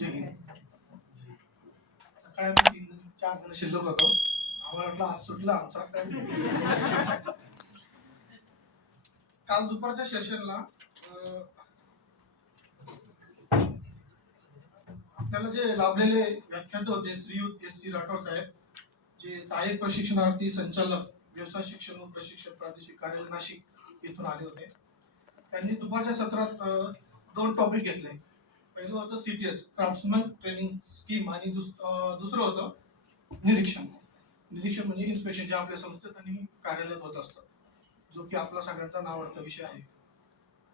सकाळी आम्ही 3-4 जण शिल्लक होतो. आम्हाला वाटलं आज सुटला आमचा काय. काल दुपारच्या सेशनला आपल्याला जे लाभलेले व्याख्याते होते श्रीयुत S.C. राठोड साहेब, जे सहाय्यक प्रशिक्षणार्थी संचालक व्यवसाय शिक्षण व प्रशिक्षण प्रादेशिक कार्यालय नाशिक येथून आले होते. त्यांनी दुपारच्या सत्रात 2 टॉपिक घेतले. पहिलं होतं CTS क्राफ्ट्समन ट्रेनिंग स्कीम आणि दुसरं होतं निरीक्षण. निरीक्षण म्हणजे इन्स्पेक्शन, जे आपल्या संस्थेत आणि कार्यालयात होत असतं, जो की आपला सगळ्यांचा आवडता विषय आहे.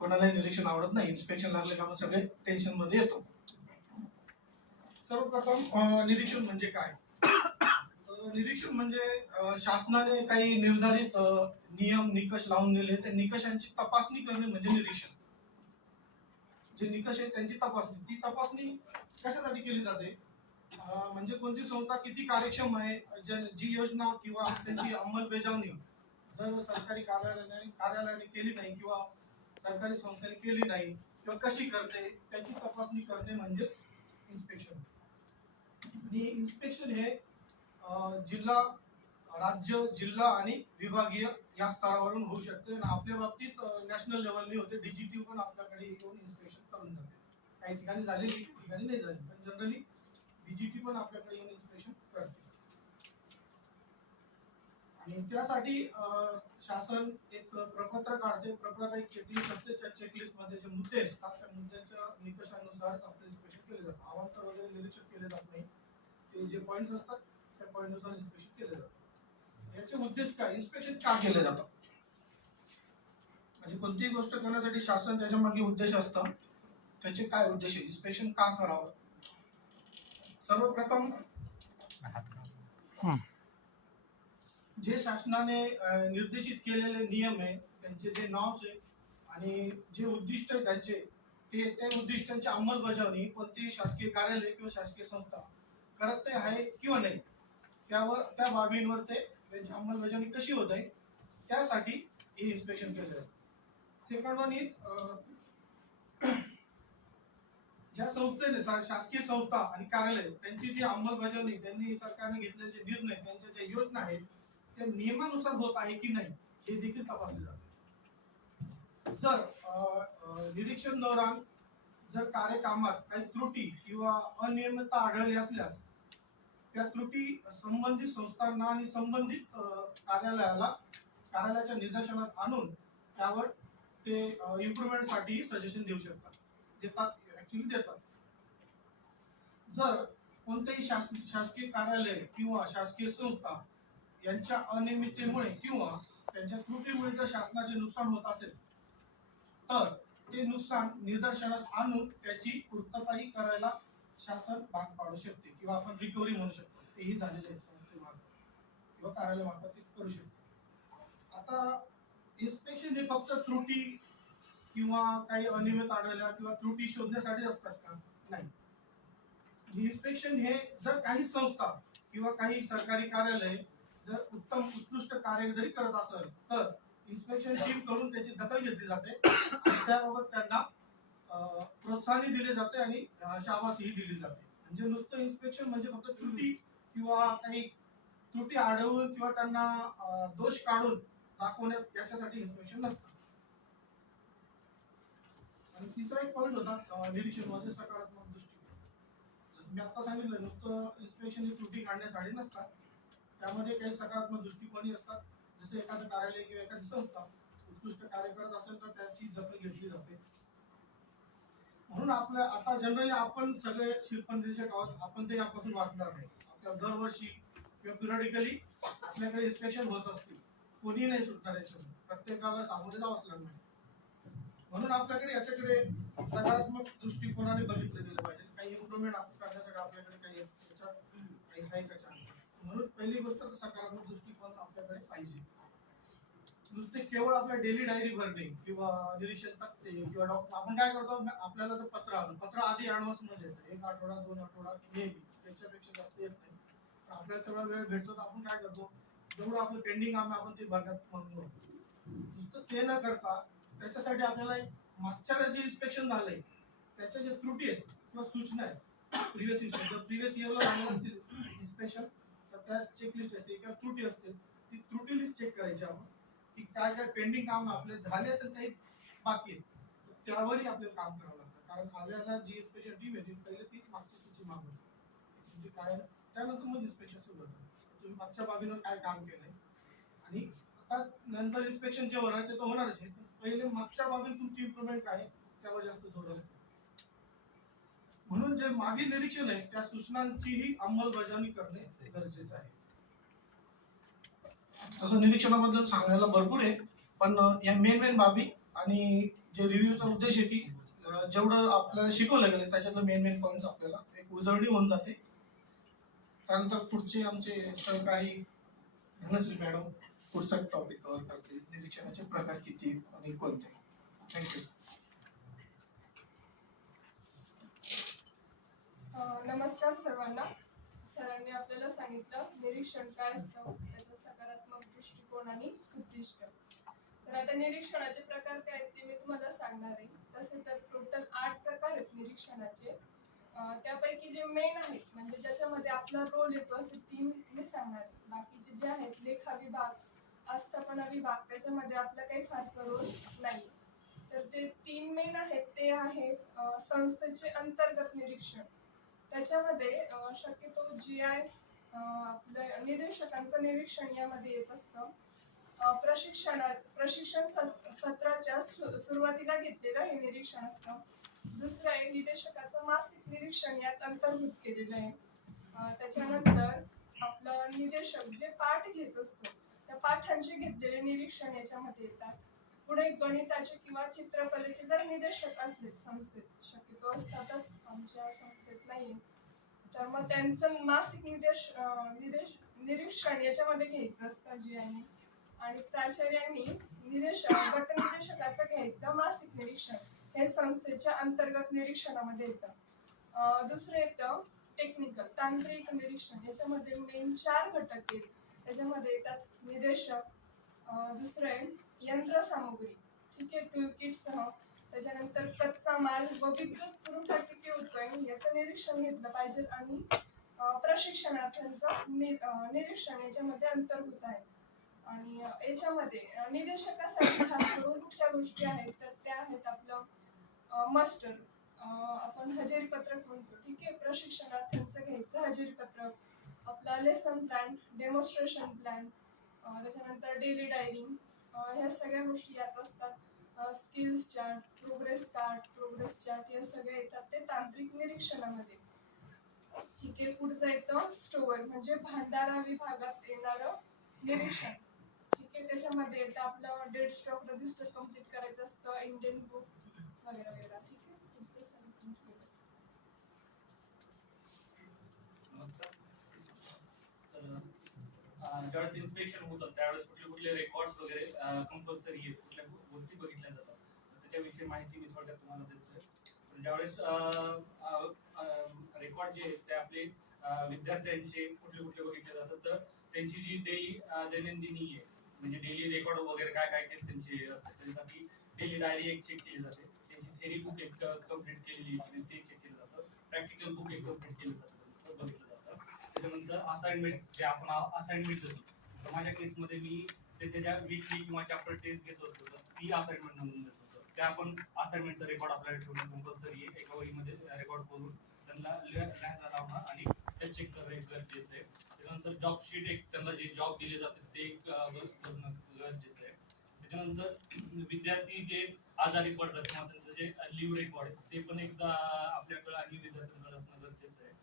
कोणालाही निरीक्षण आवडत नाही, इन्स्पेक्शन लागले का आपण सगळे टेन्शन मध्ये येतो. सर्वप्रथम निरीक्षण म्हणजे काय. निरीक्षण म्हणजे शासनाने काही निर्धारित नियम निकष लावून दिले, त्या निकषांची तपासणी करणे म्हणजे निरीक्षण. जे निकष आहेत त्यांची तपासणी, ती तपासणी कशासाठी केली जाते, म्हणजे कोणती संस्था किती कार्यक्षम आहे, जी योजना किंवा त्यांची अंमलबजावणी जर सरकारी कार्यालयाने केली नाही किंवा सरकारी संस्थेने केली नाही किंवा कशी करते, त्याची तपासणी करणे म्हणजे इन्स्पेक्शन. आणि इन्स्पेक्शन हे जिल्हा, राज्य, जिल्हा आणि विभागीय या स्तरावरून होऊ शकते. आणि आपल्या बाबतीत नॅशनल लेवलनी होते. DGT पण आपल्याकडे येऊन इन्स्पेक्शन करून जाते. काही ठिकाणी झाले, काही ठिकाणी नाही झाले, पण जनरली DGT पण आपल्याकडे येऊन इन्स्पेक्शन करते. आणि त्यासाठी शासन एक प्रपत्र काढते. प्रपत्रात एक चेकलिस्ट असते. त्या चेकलिस्ट मध्ये जे मुद्दे असतात त्या मुद्द्यांच्या निकषानुसार आपलं इन्स्पेक्शन केले जातं. अवांतर वगैरे निरीक्षण केले जात नाही. ते जे पॉईंट्स असतात त्या पॉईंटनुसार इन्स्पेक्शन केले जातं. याचे उद्देश काय, इन्स्पेक्शन का केलं जातं, म्हणजे कोणतीही गोष्ट करण्यासाठी शासन त्याच्या मागे उद्देश असतं. त्याचे काय उद्देश आहे, इन्स्पेक्शन का करावं. सर्वप्रथम जे शासनाने निर्देशित केलेले नियम आहे, त्यांचे जे नॉर्म्स आहे आणि जे उद्दिष्ट आहे त्यांचे, त्या उद्दिष्टांची अंमलबजावणी कोणतीही शासकीय कार्यालय किंवा शासकीय संस्था करत आहे किंवा नाही, त्यावर त्या बाबींवर ते त्यांची अंमलबजावणी कशी होत आहे त्यासाठी हे इन्स्पेक्शन केलं जातं. सेकंड वन इज ज्या संस्थेने, शासकीय संस्था आणि कार्यालय, त्यांची जी अंमलबजावणी, त्यांनी सरकारने घेतलेले जे निर्णय, त्यांच्या ज्या योजना आहेत त्या नियमानुसार होत आहे की नाही हे देखील तपासले जाते. जर निरीक्षण दौरान जर कार्यकामात काही त्रुटी किंवा अनियमितता आढळली असल्यास त्या त्रुटी संबंधित संस्थांना आणि संबंधित कार्यालयाच्या निदर्शनास आणून त्यावर ते इम्प्रूव्हमेंटसाठी सजेशन देऊ शकतात, देतात. जर कोणतेही शासकीय कार्यालय किंवा शासकीय संस्था यांच्या अनियमिततेमुळे किंवा त्यांच्या त्रुटीमुळे जर शासनाचे नुकसान होत असेल तर ते नुकसान निदर्शनास आणून त्याची पूर्तताही करायला शासन भाग पाडू शकते किंवा आपण रिकव्हरी म्हणू शकतो. तेही झालेले आहे संस्थेमार्फत किंवा कार्यालयामार्फत करू शकतो. आता इन्स्पेक्शन हे फक्त त्रुटी किंवा काही अनियमित आढळल्या किंवा त्रुटी शोधण्यासाठी असतात का, नाही. इन्स्पेक्शन हे जर काही संस्था किंवा काही सरकारी कार्यालय जर उत्कृष्ट कार्य जरी करत असेल तर इन्स्पेक्शन टीम कडून त्याची दखल घेतली जाते आणि त्याबाबत त्यांना प्रोत्साहन दिले जाते आणि शाबासही दिली जाते. म्हणजे नुसतं इन्स्पेक्शन म्हणजे फक्त त्रुटी किंवा काही त्रुटी आढळून किंवा त्यांना दोष काढून दाखवण्यात याच्यासाठी इन्स्पेक्शन नसतं. आणि तिसरा एक पॉईंट होता निरीक्षण मध्ये सकारात्मक दृष्टिकोन. जसं मी आता सांगितलं, नुसतं इन्स्पेक्शन ही त्रुटी काढण्यासाठी नसतात, त्यामध्ये काही सकारात्मक दृष्टिकोनही असतात. जसं एखादं कार्यालय किंवा एखादी संस्था उत्कृष्ट कार्य करत असेल तर त्याची दखल घेतली जाते. म्हणून आपल्या आता जनरली आपण सगळे शिल्पनिदेशक आहोत, आपण ते यापासून वाचणार नाही. आपल्या दरवर्षी किंवा पिरियडिकली आपल्याकडे इन्स्पेक्शन होत असतील, कोणी नाही सुटणार याच्यातून, प्रत्येकाला सामोरे जावंच लागणार. म्हणून आपल्याकडे याच्याकडे सकारात्मक दृष्टिकोनाने बघितलं गेलं पाहिजे. काही इम्प्रूव्हमेंट करण्यासाठी आपल्याकडे काही आहे का चान्स. म्हणून पहिली गोष्ट तर सकारात्मक दृष्टिकोन आपल्याकडे पाहिजे. नुसते केवळ आपल्या डेली डायरी भरणे किंवा निरीक्षण तक्ते किंवा आपण काय करतो, आपल्याला तर पत्र आधी ऍडव्हान्स मध्ये येतं, 1 आठवडा 2 आठवडा नेहमी, त्याच्यापेक्षा जास्त येत नाही. आपल्याला तेवढा वेळ भेटतो तर आपण काय करतो, जेवढं आपलं पेंडिंग काम आपण ते भरण्यात मग्न होतो. नुसतं ते न करता त्याच्यासाठी आपल्याला मागच्या वेळेस जे इन्स्पेक्शन झालंय त्याच्या ज्या त्रुटी आहेत किंवा सूचना आहेत प्रिव्हियस इन्स्पेक्शन, प्रिव्हियस इयरला झालेलं असतील इन्स्पेक्शन, तर त्या चेकलिस्ट असते किंवा त्रुटी असतील, ती त्रुटी लिस्ट चेक करायची आपण, की काय काय पेंडिंग काम आपले झाले तर काही बाकी आहे, त्यावरही आपल्याला काम करावं लागतं. कारण आपल्याला जी इन्स्पेक्शन टीम येते पहिले ती मागची सूची मागवते तुमची काय, त्यानंतर मग इन्स्पेक्शन सुरू होतं. तुम्ही मागच्या बाबीवर काय काम केलंय, आणि आता नंतर इन्स्पेक्शन जे होणार ते तर होणारच आहे, पहिले मागच्या बाबीत तुमची इम्प्रुव्हमेंट काय आहे त्यावर जास्त जोर असतो. म्हणून जे मागील निरीक्षण आहे त्या सूचनांचीही अंमलबजावणी करणे गरजेचं आहे. तसं निरीक्षणाबद्दल सांगायला भरपूर आहे, पण या मेन बाबी आणि जे रिव्ह्यूचा उद्देश आहे की जेवढं आपल्याला शिकवलं गेलं त्याच्यातलं मेन पॉईंट आपल्याला एक उजळणी होऊन जाते. त्यानंतर पुढचे आमचे सहकारी धनश्री मॅडम पुढचा टॉपिक कव्हर करतील, निरीक्षणाचे प्रकार किती आणि कोणते. थँक्यू. नमस्कार सर्वांना. सरांनी आपल्याला सांगितलं निरीक्षण काय असतं, त्याचा सकारात्मक दृष्टिकोन आणि उद्दिष्ट. तर आता निरीक्षणाचे प्रकार काय आहेत ते मी तुम्हाला सांगणार आहे. तसे तर टोटल 8 प्रकार आहेत निरीक्षणाचे. त्यापैकी जे मेन आहेत म्हणजे ज्याच्यामध्ये आपला रोल येतो असे 3 मी सांगणार आहे. बाकीचे जे आहेत लेखा विभाग, आस्थापना विभाग, त्याच्यामध्ये आपला काही फारसा रोल नाही. तर जे 3 मेन आहेत ते आहेत संस्थेचे अंतर्गत निरीक्षण. त्याच्यामध्ये शक्यतो GI आपल्या निदेशकांचं निरीक्षण यामध्ये येत असतं. प्रशिक्षण सत्राच्या सुरुवातीला घेतलेलं हे निरीक्षण असतं. दुसरं आहे निदेशकाचं मासिक निरीक्षण यात अंतर्भूत केलेलं आहे. त्याच्यानंतर आपलं निदेशक जे पाठ घेत असतो त्या पाठांचे घेतलेले निरीक्षण याच्यामध्ये येतात. पुढे गणिताचे किंवा चित्रकलेचे जर निदेशक असले संस्थेत, शक्यतो असतातच, आमच्या संस्थेत नाहीये, तर मग त्यांचं मासिक निरीक्षण याच्यामध्ये घ्यायचं असतं GI. आणि प्राचार्यांनी गट निदेशकाचं घ्यायचं मासिक निरीक्षण हे संस्थेच्या अंतर्गत निरीक्षणामध्ये येतं. दुसरं येतं टेक्निकल तांत्रिक निरीक्षण. याच्यामध्ये मेन 4 घटक आहेत. त्याच्यामध्ये येतात निदेशक, दुसरं आहे यंत्रसामुग्री, ठीक आहे, टूल किट सह. त्याच्यानंतर कच्चा माल व विद्युत पुरवठा किती होतोय याचं निरीक्षण घेतलं पाहिजे, आणि प्रशिक्षणार्थ्यांचं निरीक्षण याच्यामध्ये अंतर्भूत आहे. आणि याच्यामध्ये निदेशकासाठी खास करून कुठल्या गोष्टी आहेत तर त्या आहेत आपलं मस्टर, आपण हजेरी पत्रक म्हणतो, ठीक आहे, प्रशिक्षणार्थ्यांचं घ्यायचं हजेरी पत्रक, आपला लेसन प्लॅन, डेमॉन्स्ट्रेशन प्लॅन, त्याच्यानंतर डेली डायरी, ह्या सगळ्या गोष्टी यात असतात. स्किल्स चार्ट, प्रोग्रेस चार्ट या सगळ्या येतात ते तांत्रिक निरीक्षणामध्ये. ठीक आहे, पुढचं येतं स्टोअर म्हणजे भांडारा विभागात येणारं निरीक्षण. ठीक आहे, त्याच्यामध्ये येतं आपलं डेट स्टॉक रजिस्टर कम्प्लीट करायचं असतं, इंडियन बुक वगैरे वगैरे. ठीक आहे, ज्यावेळेस इन्स्पेक्शन होतं त्यावेळेस कुठले कुठले रेकॉर्ड्स वगैरे कंपल्सरी आहेत, कुठल्या गोष्टी बघितल्या जातात, तर त्याच्याविषयी माहिती मी थोडक्यात तुम्हाला देतोय. ज्यावेळेस रेकॉर्ड जे आहेत ते आपले विद्यार्थ्यांचे कुठले कुठले बघितले जातात, तर त्यांची जी डेली दैनंदिनी आहे म्हणजे डेली रेकॉर्ड वगैरे काय काय त्यांची असतात, त्यासाठी डेली डायरी एक चेक केली जाते, त्यांची थेरी बुक एक कम्प्लीट केलेली ते चेक केलं जातं, प्रॅक्टिकल बुक एक कम्प्लीट केलं जातं, त्यांचं बघितलं जातं. त्याच्यानंतर असाइनमेंट जे आपण असाइनमेंट देतो, तर माझ्या केसमध्ये मी त्याच्या ज्या वीकली किंवा चॅप्टर टेस्ट घेत असतो तर ती असाइनमेंट म्हणून देत होतो. त्या आपण असाइनमेंटचा रेकॉर्ड आपल्याला ठेवणं कंपल्सरी आहे, एका वहीमध्ये रेकॉर्ड करून त्यांना लिहायला लावणं आणि ते चेक करणं गरजेचं आहे. त्याच्यानंतर जॉब शीट एक त्यांना जे जॉब दिले जाते ते करणं गरजेचं आहे. त्याच्यानंतर विद्यार्थी जे आजारी पडतात किंवा त्यांचं जे लिव्ह रेकॉर्ड आहे ते पण एकदा आपल्याकडे आणि विद्यार्थ्यांकडे असणं गरजेचं आहे,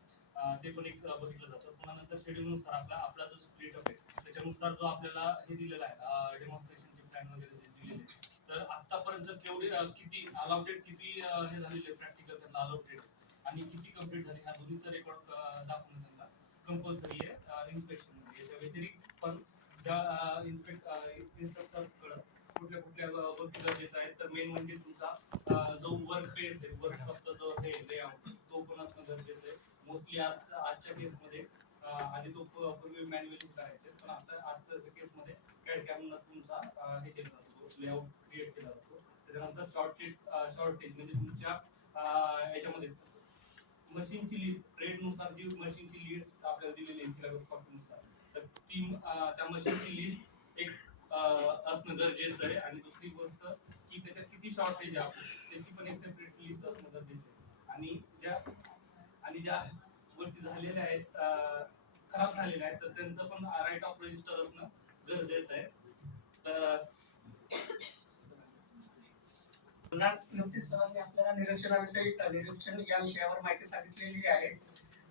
ते पण एक बघितलं जातं. पुन्हा नंतर शेड्यूलनुसार आपला जो स्प्लिट अप आहे त्याच्यानुसार जो आपल्याला हे दिलेला आहे डेमॉन्स्ट्रेशनचे प्लॅन वगैरे दिलेले, तर आतापर्यंत केवढे किती अलाउटेड किती हे झालेले प्रॅक्टिकल त्यांना अलाउटेड आणि किती कम्प्लीट झाले ह्या दोन्हीचा रेकॉर्ड दाखवणं त्यांना कंपल्सरी आहे इन्स्पेक्शन मध्ये. याच्या व्यतिरिक्त पण ज्या इन्स्पेक्टरकडं कुठल्या कुठल्या गोष्टी गरजेच्या आहेत, तर मेन म्हणजे तुमचा जो वर्क पेस आहे, वर्कशॉपचा जो हे लेआउट तो पण असणं गरजेचं आहे. मोस्टली आजच्या केसमध्ये आधी तो पूर्वी मॅन्युअली करायचे, पण आता आजच्या केसमध्ये कॅड कॅमनं तुमचा हे केला जातो, लेआउट क्रिएट केला जातो. त्याच्यानंतर शॉर्टेज म्हणजे तुमच्या याच्यामध्ये मशीनची लिस्ट रेटनुसार जी मशीनची लिस्ट आपल्याला दिलेली आहे सिलेबस कॉपीनुसार, तर ती त्या मशीनची लिस्ट एक असणं गरजेचं आहे. आणि दुसरी गोष्ट की त्याच्यात किती शॉर्टेज आहे त्याची पण एक सेपरेट लिस्ट असणं गरजेचं आहे. आणि ज्या गोष्टी झालेल्या आहेत खराब झालेल्या आहेत तर त्यांचं पण राईट ऑफ रजिस्टर असणं गरजेचं आहे. तर नुकतीच सरांनी आपल्याला निरीक्षण या विषयावर माहिती सांगितलेली आहे.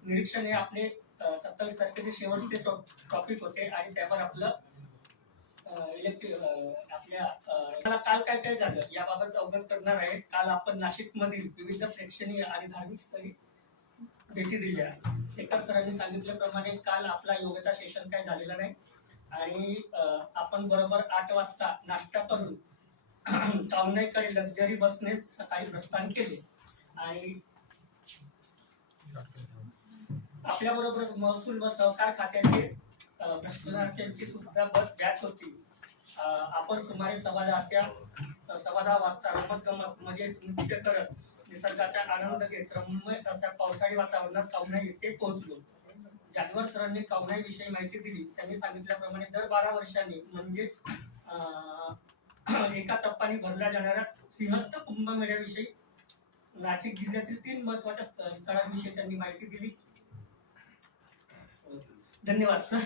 निरीक्षण हे आपले 27 तारखेचे शेवटचे टॉपिक होते आणि त्यावर आपलं आपल्या काल काय काय झालं याबाबत अवगत करणार आहे. काल आपण नाशिकमधील विविध प्रेक्षणीय आणि धार्मिक स्थळी भेटी दिल्या. शेखर सरांनी सांगितल्याप्रमाणे काल आपला योगाचा सेशन काय झालेला नाही आणि आपण बरोबर 8 वाजता नाश्ता करून कामनाईकडे लक्झरी बसने सकाळी प्रस्थान केले. आणि आपल्या बरोबर महसूल व सहकार खात्याचे प्रश्नार्थ्यांची सुद्धा बॅच होती. आपण सुमारे 10:15 वाजता रमत गमत म्हणजे नृत्य करत निसर्गाचा आनंद घेत रम्य अशा पावसाळी वातावरणात कावनाई येथे पोहोचलो. जाधवर सरांनी कावनाई विषयी माहिती दिली. त्यांनी सांगितल्याप्रमाणे दर 12 वर्षांनी म्हणजेच एका टप्प्याने भरल्या जाणाऱ्या सिंहस्थ कुंभमेळ्याविषयी नाशिक जिल्ह्यातील 3 महत्वाच्या स्थळांविषयी त्यांनी माहिती दिली. धन्यवाद सर.